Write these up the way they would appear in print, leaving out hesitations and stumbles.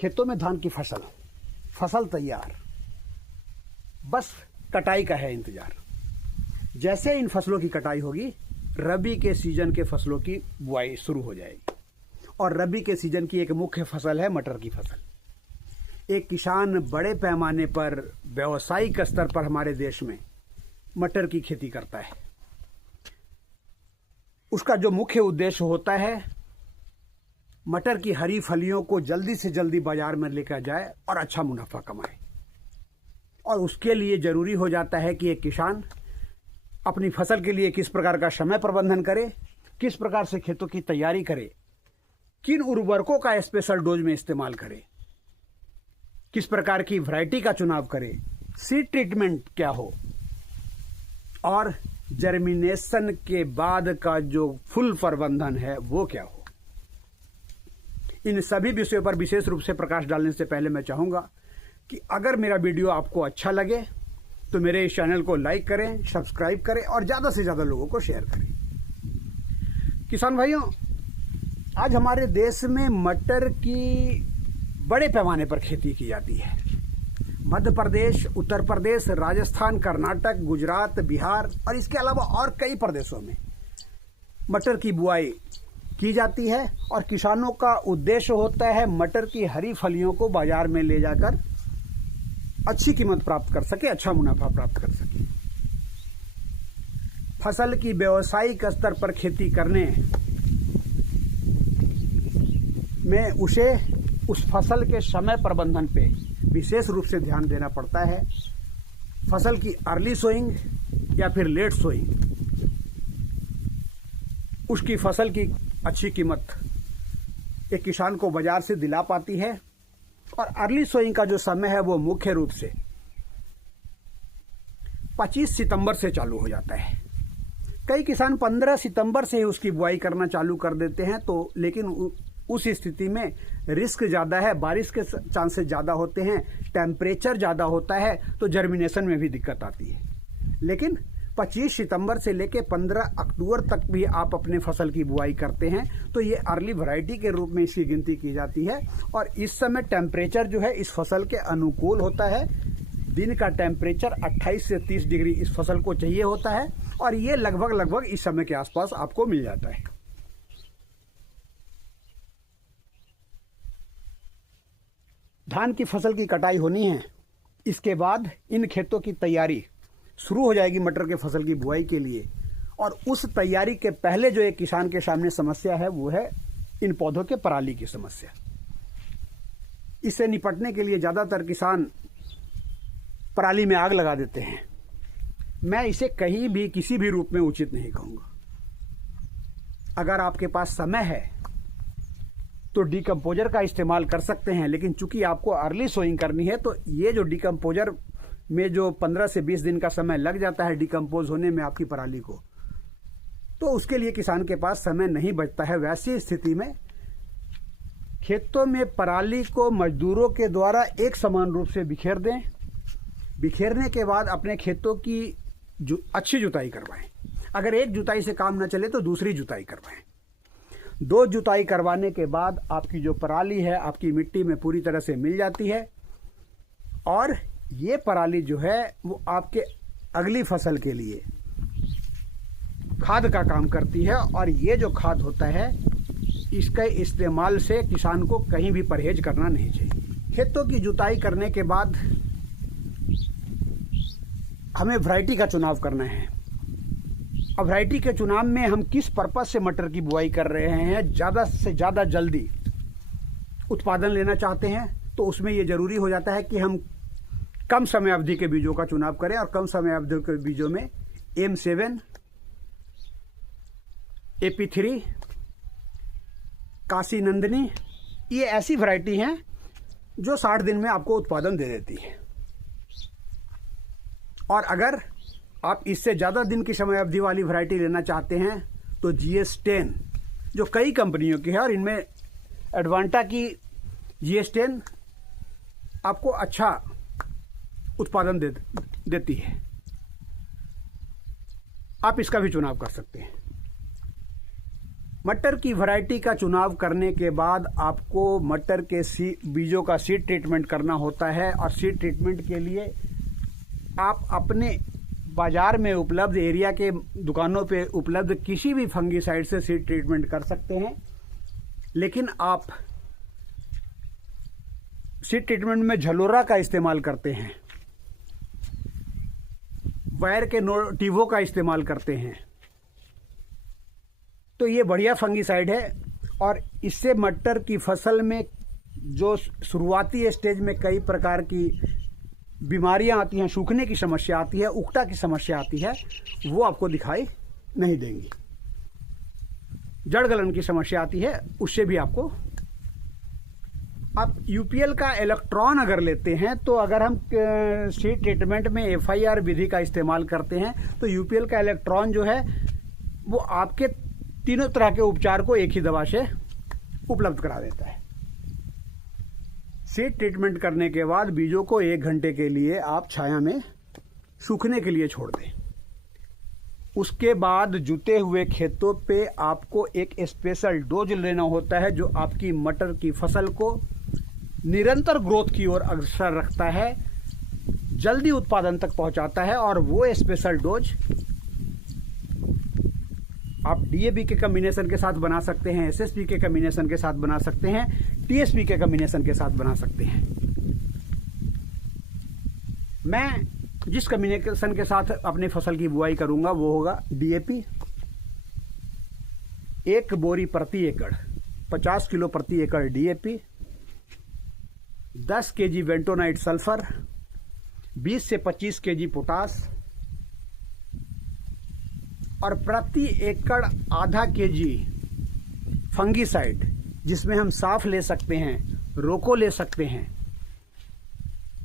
खेतों में धान की फसल तैयार, बस कटाई का है इंतजार। जैसे इन फसलों की कटाई होगी, रबी के सीजन के फसलों की बुआई शुरू हो जाएगी। और रबी के सीजन की एक मुख्य फसल है मटर की फसल। एक किसान बड़े पैमाने पर व्यावसायिक स्तर पर हमारे देश में मटर की खेती करता है। उसका जो मुख्य उद्देश्य होता है, मटर की हरी फलियों को जल्दी से जल्दी बाजार में लेकर जाए और अच्छा मुनाफा कमाए। और उसके लिए जरूरी हो जाता है कि एक किसान अपनी फसल के लिए किस प्रकार का समय प्रबंधन करे, किस प्रकार से खेतों की तैयारी करे, किन उर्वरकों का स्पेशल डोज में इस्तेमाल करे, किस प्रकार की वैरायटी का चुनाव करे, सीड ट्रीटमेंट क्या हो, और जर्मिनेशन के बाद का जो फुल प्रबंधन है वो क्या हो। इन सभी विषयों पर विशेष रूप से प्रकाश डालने से पहले मैं चाहूंगा कि अगर मेरा वीडियो आपको अच्छा लगे तो मेरे इस चैनल को लाइक करें, सब्सक्राइब करें और ज़्यादा से ज़्यादा लोगों को शेयर करें। किसान भाइयों, आज हमारे देश में मटर की बड़े पैमाने पर खेती की जाती है। मध्य प्रदेश, उत्तर प्रदेश, राजस्थान, कर्नाटक, गुजरात, बिहार और इसके अलावा और कई प्रदेशों में मटर की बुआई की जाती है। और किसानों का उद्देश्य होता है मटर की हरी फलियों को बाजार में ले जाकर अच्छी कीमत प्राप्त कर सके, अच्छा मुनाफा प्राप्त कर सके। फसल की व्यावसायिक स्तर पर खेती करने में उसे उस फसल के समय प्रबंधन पे विशेष रूप से ध्यान देना पड़ता है। फसल की अर्ली सोइंग या फिर लेट सोइंग उसकी फसल की अच्छी कीमत एक किसान को बाजार से दिला पाती है। और अर्ली सोइंग का जो समय है वो मुख्य रूप से 25 सितंबर से चालू हो जाता है। कई किसान 15 सितंबर से ही उसकी बुआई करना चालू कर देते हैं, तो लेकिन उस स्थिति में रिस्क ज़्यादा है, बारिश के चांसेस ज़्यादा होते हैं, टेम्परेचर ज़्यादा होता है, तो जर्मिनेशन में भी दिक्कत आती है। लेकिन 25 सितंबर से लेकर 15 अक्टूबर तक भी आप अपने फसल की बुआई करते हैं तो ये अर्ली वैरायटी के रूप में इसकी गिनती की जाती है। और इस समय टेम्परेचर जो है इस फसल के अनुकूल होता है। दिन का टेम्परेचर 28 से 30 डिग्री इस फसल को चाहिए होता है और ये लगभग इस समय के आसपास आपको मिल जाता है। धान की फसल की कटाई होनी है, इसके बाद इन खेतों की तैयारी शुरू हो जाएगी मटर के फसल की बुआई के लिए। और उस तैयारी के पहले जो एक किसान के सामने समस्या है वो है इन पौधों के पराली की समस्या। इससे निपटने के लिए ज़्यादातर किसान पराली में आग लगा देते हैं। मैं इसे कहीं भी किसी भी रूप में उचित नहीं कहूँगा। अगर आपके पास समय है तो डिकम्पोजर का इस्तेमाल कर सकते हैं, लेकिन चूंकि आपको अर्ली सोइंग करनी है तो ये जो डिकम्पोजर में जो 15 से 20 दिन का समय लग जाता है डिकम्पोज होने में आपकी पराली को, तो उसके लिए किसान के पास समय नहीं बचता है। वैसी स्थिति में खेतों में पराली को मजदूरों के द्वारा एक समान रूप से बिखेर दें। बिखेरने के बाद अपने खेतों की अच्छी जुताई करवाएं। अगर एक जुताई से काम न चले तो दूसरी जुताई करवाएं। 2 जुताई करवाने के बाद आपकी जो पराली है आपकी मिट्टी में पूरी तरह से मिल जाती है। और ये पराली जो है वो आपके अगली फसल के लिए खाद का काम करती है। और ये जो खाद होता है इसके इस्तेमाल से किसान को कहीं भी परहेज करना नहीं चाहिए। खेतों की जुताई करने के बाद हमें वैरायटी का चुनाव करना है। अब वैरायटी के चुनाव में हम किस पर्पज से मटर की बुआई कर रहे हैं, ज़्यादा से ज़्यादा जल्दी उत्पादन लेना चाहते हैं, तो उसमें ये ज़रूरी हो जाता है कि हम कम समय अवधि के बीजों का चुनाव करें। और कम समय अवधि के बीजों में M7, AP3, काशी नंदिनी, ये ऐसी वैरायटी हैं जो 60 दिन में आपको उत्पादन दे देती है। और अगर आप इससे ज़्यादा दिन की समय अवधि वाली वैरायटी लेना चाहते हैं तो GS10 जो कई कंपनियों की है, और इनमें एडवांटा की GS10 आपको अच्छा उत्पादन देती है। आप इसका भी चुनाव कर सकते हैं। मटर की वैरायटी का चुनाव करने के बाद आपको मटर के बीजों का सीड ट्रीटमेंट करना होता है, और सीड ट्रीटमेंट के लिए आप अपने बाजार में उपलब्ध, एरिया के दुकानों पे उपलब्ध किसी भी फंगीसाइड से सीड ट्रीटमेंट कर सकते हैं। लेकिन आप सीड ट्रीटमेंट में झलोरा का इस्तेमाल करते हैं, वायर के नोटिवो का इस्तेमाल करते हैं, तो ये बढ़िया फंगीसाइड है। और इससे मटर की फसल में जो शुरुआती स्टेज में कई प्रकार की बीमारियां आती हैं, सूखने की समस्या आती है, उकटा की समस्या आती है, वो आपको दिखाई नहीं देंगी। जड़ गलन की समस्या आती है, उससे भी आपको। आप यूपीएल का इलेक्ट्रॉन अगर लेते हैं, तो अगर हम सीड ट्रीटमेंट में एफआईआर विधि का इस्तेमाल करते हैं, तो यूपीएल का इलेक्ट्रॉन जो है वो आपके तीनों तरह के उपचार को एक ही दवा से उपलब्ध करा देता है। सीड ट्रीटमेंट करने के बाद बीजों को 1 घंटे के लिए आप छाया में सूखने के लिए छोड़ दें। उसके बाद जुते हुए खेतों पे आपको एक स्पेशल डोज लेना होता है, जो आपकी मटर की फसल को निरंतर ग्रोथ की ओर अग्रसर रखता है, जल्दी उत्पादन तक पहुंचाता है। और वो स्पेशल डोज आप डीएपी के कॉम्बिनेशन के साथ बना सकते हैं, एसएसपी के कॉम्बिनेशन के साथ बना सकते हैं, टीएसपी के कॉम्बिनेशन के साथ बना सकते हैं। मैं जिस कॉम्बिनेशन के साथ अपनी फसल की बुआई करूंगा वो होगा डीएपी 1 बोरी प्रति एकड़, 50 किलो प्रति एकड़ डीएपी, 10 केजी वेंटोनाइट सल्फर, 20 से 25 केजी पोटास, और प्रति एकड़ आधा केजी फंगीसाइड, जिसमें हम साफ ले सकते हैं, रोको ले सकते हैं।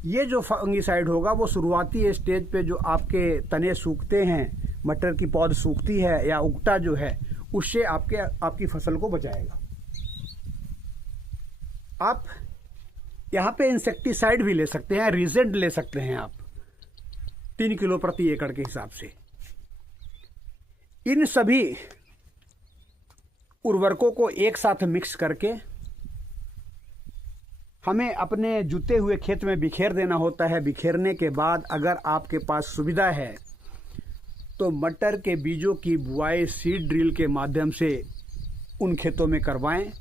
ये जो फंगीसाइड होगा वो शुरुआती स्टेज पे जो आपके तने सूखते हैं, मटर की पौध सूखती है या उगटा जो है, उससे आपकी फसल को बचाएगा। आप यहाँ पे इंसेक्टिसाइड भी ले सकते हैं, रिजेंट ले सकते हैं आप 3 किलो प्रति एकड़ के हिसाब से। इन सभी उर्वरकों को एक साथ मिक्स करके हमें अपने जुते हुए खेत में बिखेर देना होता है। बिखेरने के बाद अगर आपके पास सुविधा है तो मटर के बीजों की बुआई सीड ड्रिल के माध्यम से उन खेतों में करवाएं।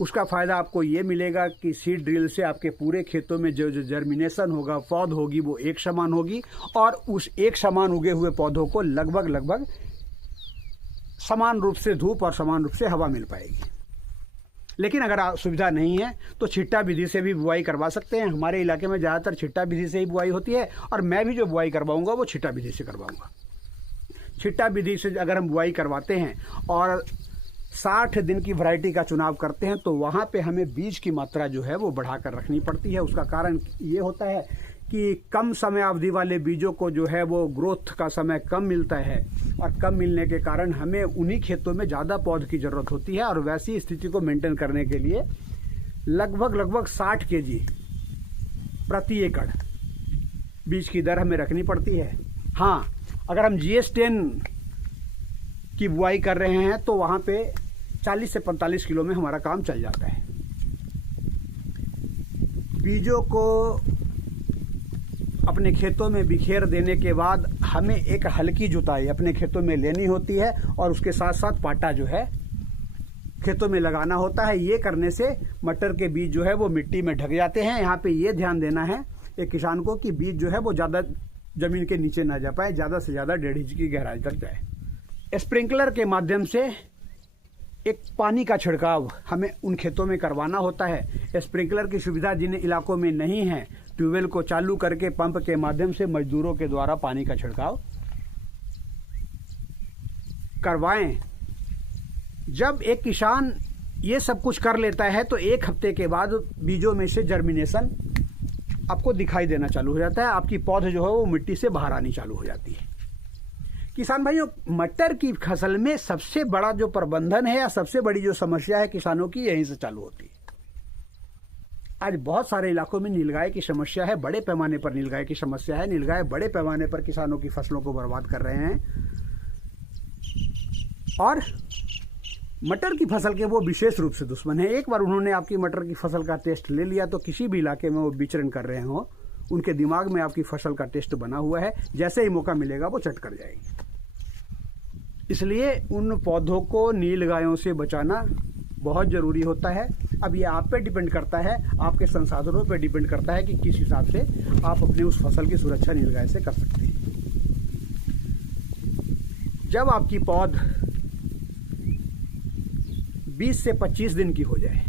उसका फ़ायदा आपको ये मिलेगा कि सीड ड्रिल से आपके पूरे खेतों में जो जर्मिनेशन होगा, पौध होगी, वो एक समान होगी, और उस एक समान उगे हुए पौधों को लगभग समान रूप से धूप और समान रूप से हवा मिल पाएगी। लेकिन अगर सुविधा नहीं है तो छिट्टा विधि से भी बुआई करवा सकते हैं। हमारे इलाके में ज़्यादातर छिट्टा विधि से ही बुआई होती है, और मैं भी जो बुआई करवाऊंगा वो छिट्टा विधि से करवाऊंगा। छिट्टा विधि से अगर हम बुआई करवाते हैं और 60 दिन की वैरायटी का चुनाव करते हैं, तो वहाँ पे हमें बीज की मात्रा जो है वो बढ़ाकर रखनी पड़ती है। उसका कारण ये होता है कि कम समय अवधि वाले बीजों को जो है वो ग्रोथ का समय कम मिलता है, और कम मिलने के कारण हमें उन्हीं खेतों में ज़्यादा पौध की ज़रूरत होती है। और वैसी स्थिति को मेंटेन करने के लिए लगभग 60 केजी प्रति एकड़ बीज की दर हमें रखनी पड़ती है। हाँ, अगर हम GS10 की बुआई कर रहे हैं तो वहाँ पे 40 से 45 किलो में हमारा काम चल जाता है। बीजों को अपने खेतों में बिखेर देने के बाद हमें एक हल्की जुताई अपने खेतों में लेनी होती है, और उसके साथ साथ पाटा जो है खेतों में लगाना होता है। ये करने से मटर के बीज जो है वो मिट्टी में ढक जाते हैं। यहाँ पे ये ध्यान देना है एक किसान को कि बीज जो है वो ज़्यादा ज़मीन के नीचे ना जा पाए, ज़्यादा से ज़्यादा 1.5 इंच की गहराई तक जाए। स्प्रिंकलर के माध्यम से एक पानी का छिड़काव हमें उन खेतों में करवाना होता है। स्प्रिंकलर की सुविधा जिन इलाकों में नहीं है, ट्यूबवेल को चालू करके पंप के माध्यम से मजदूरों के द्वारा पानी का छिड़काव करवाएं। जब एक किसान ये सब कुछ कर लेता है तो 1 हफ्ते के बाद बीजों में से जर्मिनेशन आपको दिखाई देना चालू हो जाता है। आपकी पौध जो है वो मिट्टी से बाहर आनी चालू हो जाती है। किसान भाइयों, मटर की फसल में सबसे बड़ा जो प्रबंधन है या सबसे बड़ी जो समस्या है किसानों की, यहीं से चालू होती है। आज बहुत सारे इलाकों में नीलगाय की समस्या है, बड़े पैमाने पर नीलगाय की समस्या है। नीलगाय बड़े पैमाने पर किसानों की फसलों को बर्बाद कर रहे हैं, और मटर की फसल के वो विशेष रूप से दुश्मन है। एक बार उन्होंने आपकी मटर की फसल का टेस्ट ले लिया तो किसी भी इलाके में वो विचरण कर रहे हो, उनके दिमाग में आपकी फसल का टेस्ट बना हुआ है, जैसे ही मौका मिलेगा वो चट कर जाएगी। इसलिए उन पौधों को नीलगायों से बचाना बहुत ज़रूरी होता है। अब ये आप पे डिपेंड करता है, आपके संसाधनों पे डिपेंड करता है कि किस हिसाब से आप अपनी उस फसल की सुरक्षा नीलगाय से कर सकते हैं। जब आपकी पौध 20 से 25 दिन की हो जाए,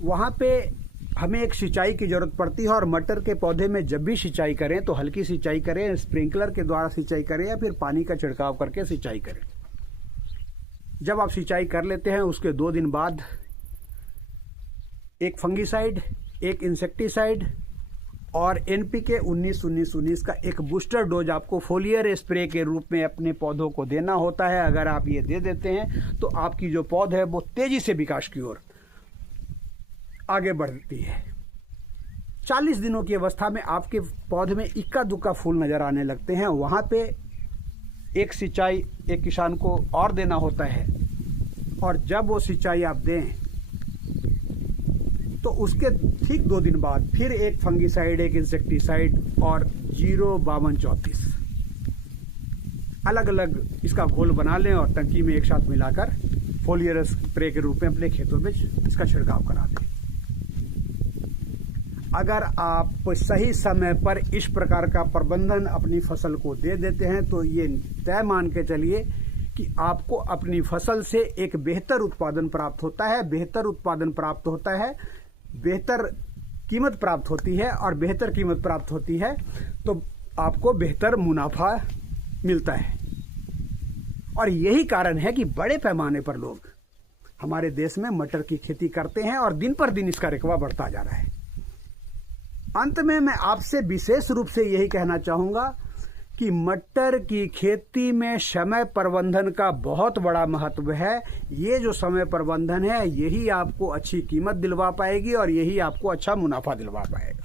वहाँ पे हमें एक सिंचाई की ज़रूरत पड़ती है। और मटर के पौधे में जब भी सिंचाई करें तो हल्की सिंचाई करें, स्प्रिंकलर के द्वारा सिंचाई करें या फिर पानी का छिड़काव करके सिंचाई करें। जब आप सिंचाई कर लेते हैं उसके 2 दिन बाद एक फंगीसाइड, एक इंसेक्टिसाइड और NPK 19-19-19 का एक बूस्टर डोज आपको फोलियर स्प्रे के रूप में अपने पौधों को देना होता है। अगर आप ये दे देते हैं तो आपकी जो पौध है वो तेजी से विकास की ओर आगे बढ़ती है। 40 दिनों की अवस्था में आपके पौधे में इक्का दुक्का फूल नजर आने लगते हैं। वहाँ पे एक सिंचाई एक किसान को और देना होता है, और जब वो सिंचाई आप दें तो उसके ठीक 2 दिन बाद फिर एक फंगीसाइड, एक इंसेक्टिसाइड और 0-52-34 अलग अलग इसका घोल बना लें और टंकी में एक साथ मिलाकर फोलियर स्प्रे के रूप में अपने खेतों में इसका छिड़काव करा दें। अगर आप सही समय पर इस प्रकार का प्रबंधन अपनी फसल को दे देते हैं तो ये तय मान के चलिए कि आपको अपनी फसल से एक बेहतर उत्पादन प्राप्त होता है। बेहतर उत्पादन प्राप्त होता है, बेहतर कीमत प्राप्त होती है, और बेहतर कीमत प्राप्त होती है तो आपको बेहतर मुनाफा मिलता है। और यही कारण है कि बड़े पैमाने पर लोग हमारे देश में मटर की खेती करते हैं और दिन पर दिन इसका रकबा बढ़ता जा रहा है। अंत में मैं आपसे विशेष रूप से यही कहना चाहूँगा कि मटर की खेती में समय प्रबंधन का बहुत बड़ा महत्व है। ये जो समय प्रबंधन है यही आपको अच्छी कीमत दिलवा पाएगी और यही आपको अच्छा मुनाफा दिलवा पाएगा।